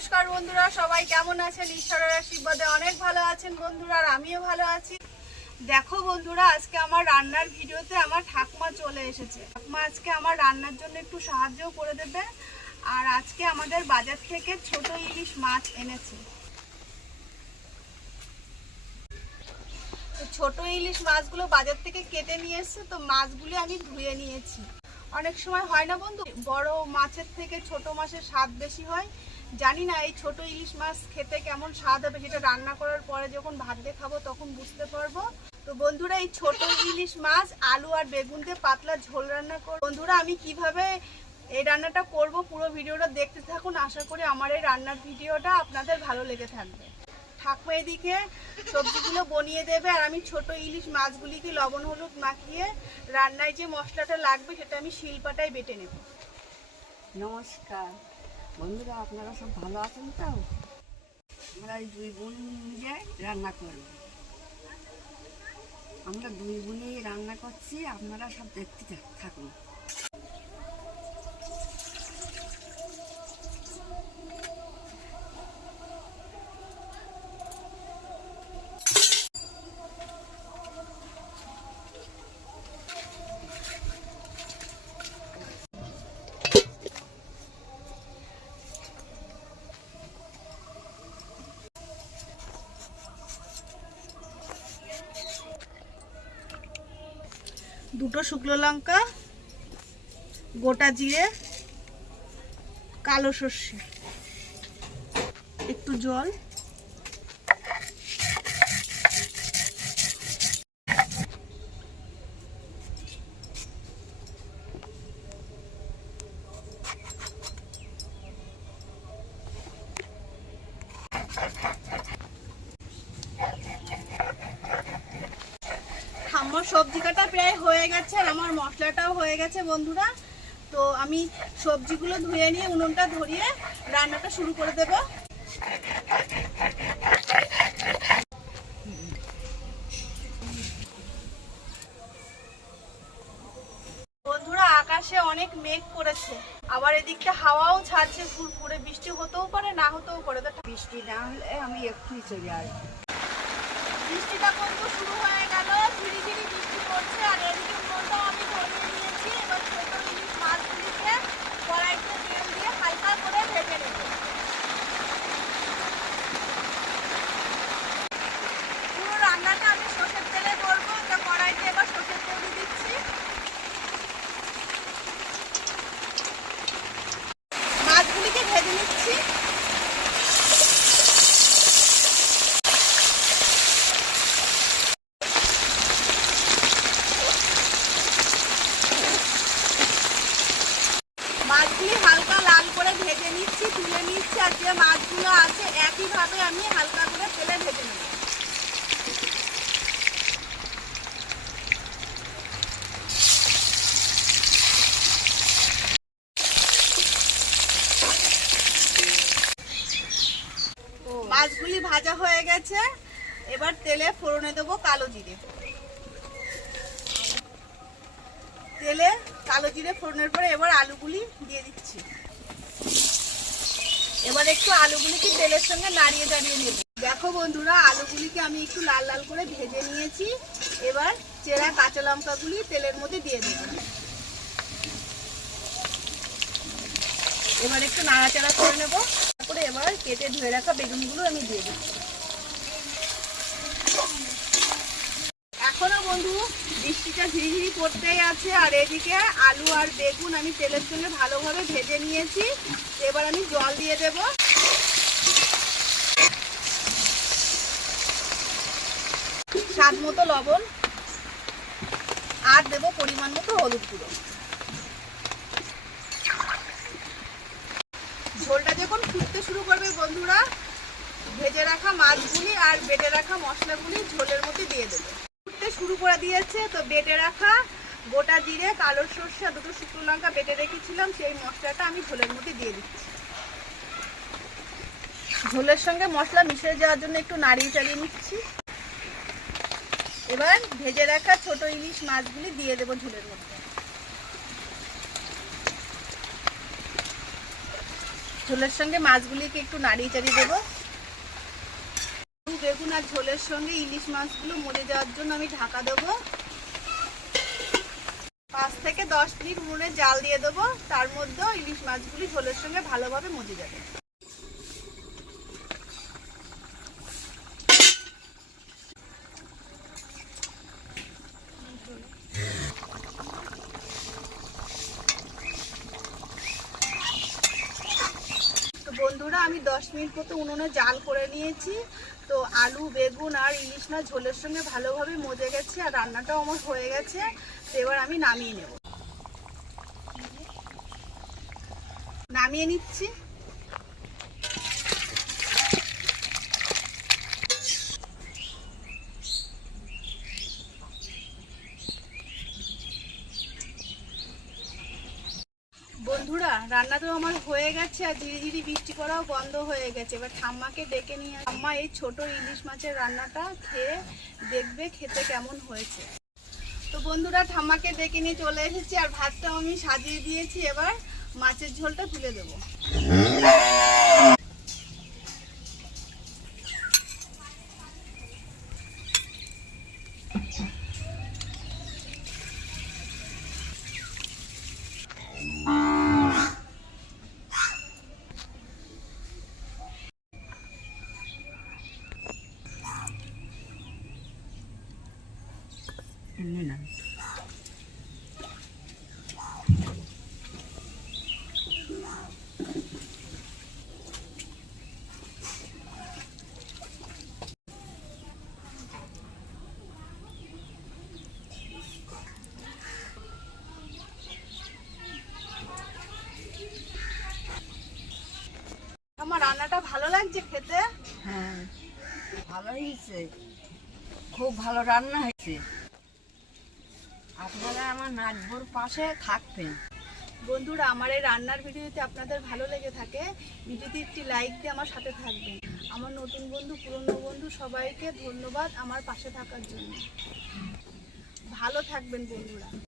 নমস্কার বন্ধুরা, সবাই কেমন আছেন? ঈশ্বরের আশীর্বাদে অনেক ভালো আছেন বন্ধুরা, আর আমিও ভালো আছি। দেখো বন্ধুরা, আজকে আমার রান্নার ভিডিওতে আমার ঠাকুমা চলে এসেছে। ঠাকুমা আজকে আমার রান্নার জন্য একটু সাহায্য করে দেবে। আর আজকে আমাদের বাজার থেকে ছোট ইলিশ মাছ এনেছে। তো ছোট ইলিশ মাছগুলো বাজার থেকে কেটে নিয়ে এসছে, তো মাছগুলো আমি ধুয়ে নিয়েছি। অনেক সময় হয় না বন্ধু, বড় মাছের থেকে ছোট মাছের স্বাদ বেশি হয়। জানি না, এই ছোট ইলিশ মাছ খেতে কেমন স্বাদ হবে সেটা রান্না করার পরে যখন ভাত দিয়ে খাব তখন বুঝতে পারব। তো বন্ধুরা, এই ছোট ইলিশ মাছ, আলু আর বেগুন দিয়ে পাতলা ঝোল রান্না করব বন্ধুরা, আমি কীভাবে এই রান্নাটা করব পুরো ভিডিওটা দেখতে থাকুন। আশা করি আমার এই রান্নার ভিডিওটা আপনাদের ভালো লেগে থাকবে। ঠাকুমা এদিকে সবজিগুলো বনিয়ে দেবে আর আমি ছোট ইলিশ মাছগুলিকে লবণ হলুদ মাখিয়ে রান্নায় যে মশলাটা লাগবে সেটা আমি শিলপাটায় বেটে নেব। নমস্কার। বন্ধুরা, আপনারা সব ভালো আছেন তো? আমরা এই দুই বোন মিলে রান্না করি আমরা দুই বোনই রান্না করছি, আপনারা সব দেখতে থাকুন। দুটো শুকনো লঙ্কা গোটা জিরে কালো সর্ষে। একটু জল। আমার সবজি কাটা প্রায় হয়ে গেছে আর আমার মশলাটাও হয়ে গেছে বন্ধুরা। তো আমি সবজিগুলো ধুয়ে নিয়ে উনুনটা ধরিয়ে রান্নাটা শুরু করে দেব। বন্ধুরা, আকাশে অনেক মেঘ করেছে। আবার এদিকটা হাওয়াও ছাড়ছে ফুরফুরে বৃষ্টি হতেও পারে, না হতেও পারে। তো বৃষ্টি না হলে আমি এক্ষুনি চলে আসব। বৃষ্টিটা কিন্তু শুরু হয়ে গেল ঝিরি ঝিরি বৃষ্টি পড়ছে আর এদিকে উনুনটাও আমি ধরিয়ে নিয়েছি এবার ছোট ইলিশ মাছগুলিকে কড়াইতে তেল দিয়ে হালকা করে ভেজে নেব পুরো রান্নাটা আমি সর্ষের তেলে করব তো কড়াইতে এবার সর্ষের তেল দিয়ে দিচ্ছি মাছগুলিকে ভেজে নিচ্ছি মাছগুলি হালকা লাল করে ভেজে নিচ্ছি তুলে নিচ্ছি আর যে মাছগুলো আছে একইভাবে আমি হালকা করে তেলে ভেজে নেব মাছগুলি ভাজা হয়ে গেছে। এবার তেলে ফোড়নে দেবো কালো জিরে। তেলে কালো জিরে ফোড়নের পরে এবার আলুগুলি দিয়ে দিচ্ছি। এবার একটু আলুগুলিকে তেলের সঙ্গে নাড়িয়ে দাঁড়িয়ে নেব। দেখো বন্ধুরা, আলুগুলিকে আমি একটু লাল লাল করে ভেজে নিয়েছি। এবার চেরা কাঁচা লঙ্কাগুলি তেলের মধ্যে দিয়ে দেব। এবার একটু নাড়াচাড়া করে নেব। তারপরে এবার কেটে ধুয়ে রাখা বেগুনগুলো আমি দিয়ে দিচ্ছি। এখনও বন্ধু, বৃষ্টিটা ঝিরিঝিরি পড়তেই আছে, আর এদিকে আলু আর বেগুন আমি তেলের সঙ্গে ভালোভাবে ভেজে নিয়েছি। এবার আমি জল দিয়ে দেব। স্বাদ মতো লবণ, আর দেব পরিমাণ মতো হলুদ গুঁড়ো। ঝোলটা যখন ফুটতে শুরু করবে বন্ধুরা। ভেজে রাখা মাছগুলি আর বেটে রাখা মশলাগুলি ঝোলের মধ্যে দিয়ে দেবে। ফুটতে শুরু করে দিয়েছে, তো বেটে রাখা গোটা জিরে, কালো সর্ষে দুটো শুকনো লঙ্কা বেটে রেখেছিলাম, সেই মশলাটা আমি ঝোলের মধ্যে দিয়ে দিচ্ছি। ঝোলের সঙ্গে মশলা মিশে যাওয়ার জন্য একটু নাড়িয়ে চাড়িয়ে নিচ্ছি। এবার ভেজে রাখা ছোট ইলিশ মাছগুলি দিয়ে দেবো ঝোলের মধ্যে। ঝোলের সঙ্গে মাছগুলিকে একটু নাড়িয়ে চাড়িয়ে দেবো। বেগুন আর ঝোলের সঙ্গে ইলিশ মাছগুলো মরে যাওয়ার জন্য আমি ঢাকা দেবো। পাঁচ থেকে দশ মিনিট উনুনে জাল দিয়ে দেবো। তার মধ্যেও ইলিশ মাছগুলি ঝোলের সঙ্গে ভালোভাবে মজে যাবে তো বন্ধুরা আমি দশ মিনিট মতো উনুনে জাল করে নিয়েছি। তো আলু, বেগুন আর ইলিশ মাছ ঝোলের সঙ্গে ভালোভাবে মজে গেছে আর রান্নাটাও আমার হয়ে গেছে। তো এবার আমি নামিয়ে নেব। নামিয়ে নিচ্ছি বন্ধুরা রান্না তো আমার হয়ে গেছে আর ধীরে ধীরে বৃষ্টি পড়াও বন্ধ হয়ে গেছে। এবার ঠাম্মাকে ডেকে নিয়ে ঠাম্মা এই ছোট ইলিশ মাছের রান্নাটা খেয়ে দেখবে খেতে কেমন হয়েছে। তো বন্ধুরা, ঠাম্মাকে ডেকে নিয়ে চলে এসেছি আর ভাতটাও আমি সাজিয়ে দিয়েছি। এবার মাছের ঝোলটা তুলে দেবো এমনি না আমার রান্নাটা ভালো লাগছে খেতে? হ্যাঁ। ভালো হয়েছে। খুব ভালো রান্না হয়েছে। আপনারা আমার নাচবোর পাশে থাকবেন। বন্ধুরা আমার এই রান্নার ভিডিওতে আপনাদের ভালো লেগে থাকে ভিডিওতে একটি লাইক দিয়ে আমার সাথে থাকবেন। আমার নতুন বন্ধু পুরনো বন্ধু সবাইকে ধন্যবাদ আমার পাশে থাকার জন্য। ভালো থাকবেন বন্ধুরা।